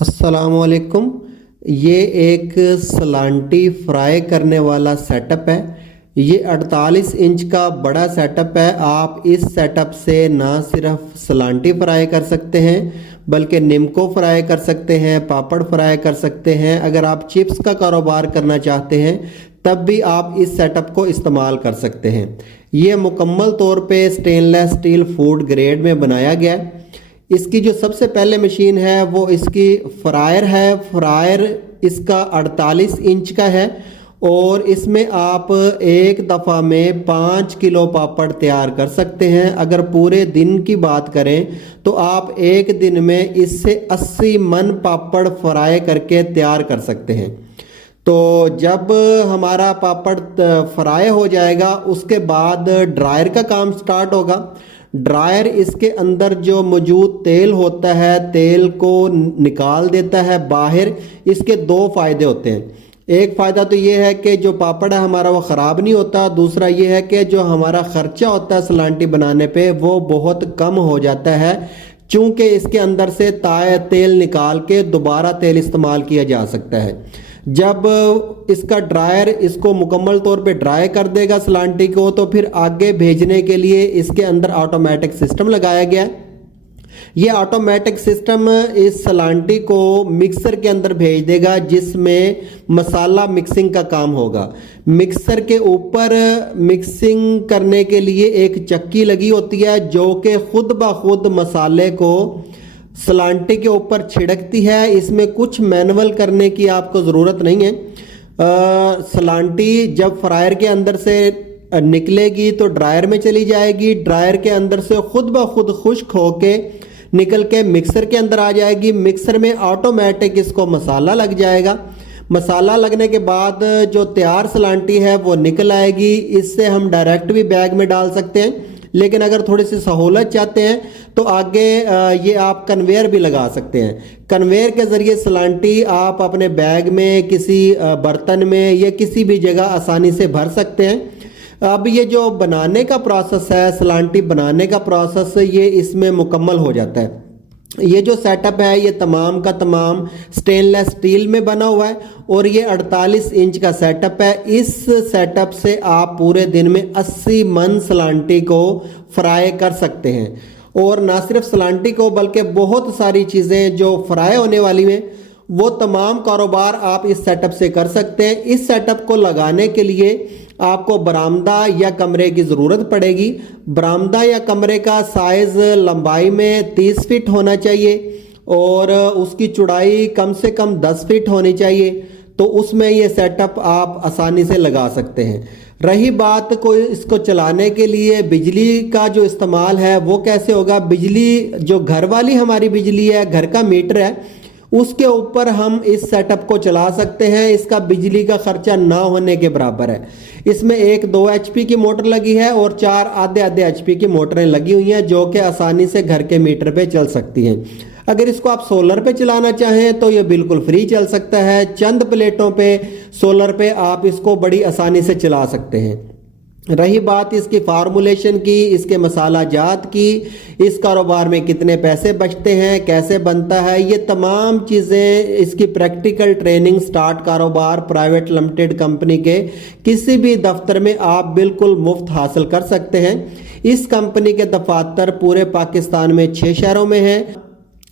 अस्सलाम वालेकुम। ये एक सलांटी फ्राई करने वाला सेटअप है। ये 48 इंच का बड़ा सेटअप है। आप इस सेटअप से ना सिर्फ सलांटी फ्राई कर सकते हैं बल्कि निम्को फ्राई कर सकते हैं, पापड़ फ्राई कर सकते हैं। अगर आप चिप्स का कारोबार करना चाहते हैं तब भी आप इस सेटअप को इस्तेमाल कर सकते हैं। ये मुकम्मल तौर पे स्टेनलेस स्टील फूड ग्रेड में बनाया गया है। इसकी जो सबसे पहले मशीन है वो इसकी फ्रायर है। फ्रायर इसका 48 इंच का है और इसमें आप एक दफ़ा में 5 किलो पापड़ तैयार कर सकते हैं। अगर पूरे दिन की बात करें तो आप एक दिन में इससे 80 मन पापड़ फ्राई करके तैयार कर सकते हैं। तो जब हमारा पापड़ फ्राई हो जाएगा उसके बाद ड्रायर का काम स्टार्ट होगा। ड्रायर इसके अंदर जो मौजूद तेल होता है तेल को निकाल देता है बाहर। इसके दो फायदे होते हैं। एक फ़ायदा तो ये है कि जो पापड़ है हमारा वो ख़राब नहीं होता। दूसरा ये है कि जो हमारा ख़र्चा होता है सलांटी बनाने पे वो बहुत कम हो जाता है, चूँकि इसके अंदर से तेल निकाल के दोबारा तेल इस्तेमाल किया जा सकता है। जब इसका ड्रायर इसको मुकम्मल तौर पे ड्राई कर देगा सलांटी को, तो फिर आगे भेजने के लिए इसके अंदर ऑटोमेटिक सिस्टम लगाया गया है। ये ऑटोमेटिक सिस्टम इस सलांटी को मिक्सर के अंदर भेज देगा जिसमें मसाला मिक्सिंग का काम होगा। मिक्सर के ऊपर मिक्सिंग करने के लिए एक चक्की लगी होती है जो कि खुद ब खुद मसाले को सलांटी के ऊपर छिड़कती है। इसमें कुछ मैनुअल करने की आपको ज़रूरत नहीं है। सलांटी जब फ्रायर के अंदर से निकलेगी तो ड्रायर में चली जाएगी। ड्रायर के अंदर से खुद ब खुद खुश्क होके निकल के मिक्सर के अंदर आ जाएगी। मिक्सर में ऑटोमेटिक इसको मसाला लग जाएगा। मसाला लगने के बाद जो तैयार सलांटी है वो निकल आएगी। इससे हम डायरेक्ट भी बैग में डाल सकते हैं, लेकिन अगर थोड़ी सी सहूलत चाहते हैं तो आगे ये आप कन्वेयर भी लगा सकते हैं। कन्वेयर के ज़रिए सलांटी आप अपने बैग में, किसी बर्तन में या किसी भी जगह आसानी से भर सकते हैं। अब ये जो बनाने का प्रोसेस है, सलांटी बनाने का प्रोसेस, ये इसमें मुकम्मल हो जाता है। ये जो सेटअप है ये तमाम का तमाम स्टेनलेस स्टील में बना हुआ है और ये 48 इंच का सेटअप है। इस सेटअप से आप पूरे दिन में 80 मन सलांटी को फ्राई कर सकते हैं। और ना सिर्फ सलांटी को बल्कि बहुत सारी चीज़ें जो फ्राई होने वाली हैं वो तमाम कारोबार आप इस सेटअप से कर सकते हैं। इस सेटअप को लगाने के लिए आपको बरामदा या कमरे की ज़रूरत पड़ेगी। बरामदा या कमरे का साइज़ लंबाई में 30 फीट होना चाहिए और उसकी चौड़ाई कम से कम 10 फीट होनी चाहिए। तो उसमें ये सेटअप आप आसानी से लगा सकते हैं। रही बात कोई इसको चलाने के लिए बिजली का जो इस्तेमाल है वो कैसे होगा, बिजली जो घर वाली हमारी बिजली है, घर का मीटर है, उसके ऊपर हम इस सेटअप को चला सकते हैं। इसका बिजली का खर्चा ना होने के बराबर है। इसमें एक 2 HP की मोटर लगी है और 4 आधे HP की मोटरें लगी हुई हैं जो कि आसानी से घर के मीटर पे चल सकती हैं। अगर इसको आप सोलर पे चलाना चाहें तो ये बिल्कुल फ्री चल सकता है। चंद प्लेटों पे सोलर पे आप इसको बड़ी आसानी से चला सकते हैं। रही बात इसकी फार्मूलेशन की, इसके मसाला जात की, इस कारोबार में कितने पैसे बचते हैं, कैसे बनता है, ये तमाम चीज़ें इसकी प्रैक्टिकल ट्रेनिंग स्टार्ट कारोबार प्राइवेट लिमिटेड कंपनी के किसी भी दफ्तर में आप बिल्कुल मुफ्त हासिल कर सकते हैं। इस कंपनी के दफातर पूरे पाकिस्तान में 6 शहरों में हैं।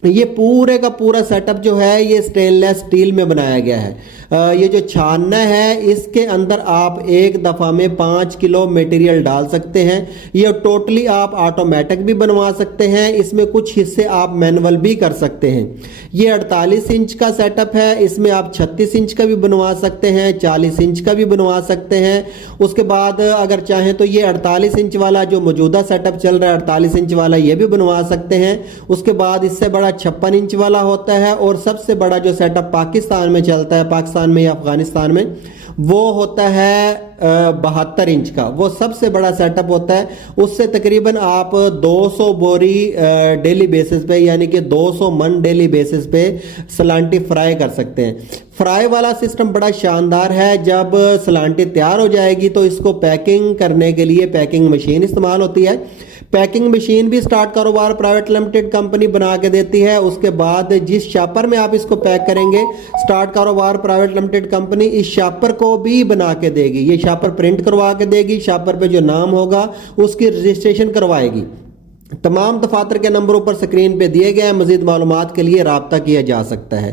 ये पूरे का पूरा सेटअप जो है ये स्टेनलेस स्टील में बनाया गया है। ये जो छानना है इसके अंदर आप एक दफ़ा में 5 किलो मटेरियल डाल सकते हैं। ये टोटली आप ऑटोमेटिक भी बनवा सकते हैं। इसमें कुछ हिस्से आप मैनुअल भी कर सकते हैं। ये 48 इंच का सेटअप है। इसमें आप 36 इंच का भी बनवा सकते हैं, 40 इंच का भी बनवा सकते हैं। उसके बाद अगर चाहें तो ये 48 इंच वाला जो मौजूदा सेटअप चल रहा है 48 इंच वाला ये भी बनवा सकते हैं। उसके बाद इससे बड़ा 56 इंच वाला होता है और सबसे बड़ा जो सेटअप पाकिस्तान में चलता है, पाकिस्तान में या अफगानिस्तान में, वो होता है 72 इंच का। वो सबसे बड़ा सेटअप होता है। उससे तकरीबन आप 200 बोरी डेली बेसिस पे यानी कि 200 मन डेली बेसिस पे सलांटी फ्राई कर सकते हैं। फ्राई वाला सिस्टम बड़ा शानदार है। जब सलांटी तैयार हो जाएगी तो इसको पैकिंग करने के लिए पैकिंग मशीन इस्तेमाल होती है। पैकिंग मशीन भी स्टार्ट कारोबार प्राइवेट लिमिटेड कंपनी बना के देती है। उसके बाद जिस शापर में आप इसको पैक करेंगे स्टार्ट कारोबार प्राइवेट लिमिटेड कंपनी इस शापर को भी बना के देगी। ये शापर प्रिंट करवा के देगी, शापर पे जो नाम होगा उसकी रजिस्ट्रेशन करवाएगी। तमाम दफातर के नंबरों पर स्क्रीन पे दिए गए हैं। मजीद मालूमात के लिए राब्ता किया जा सकता है।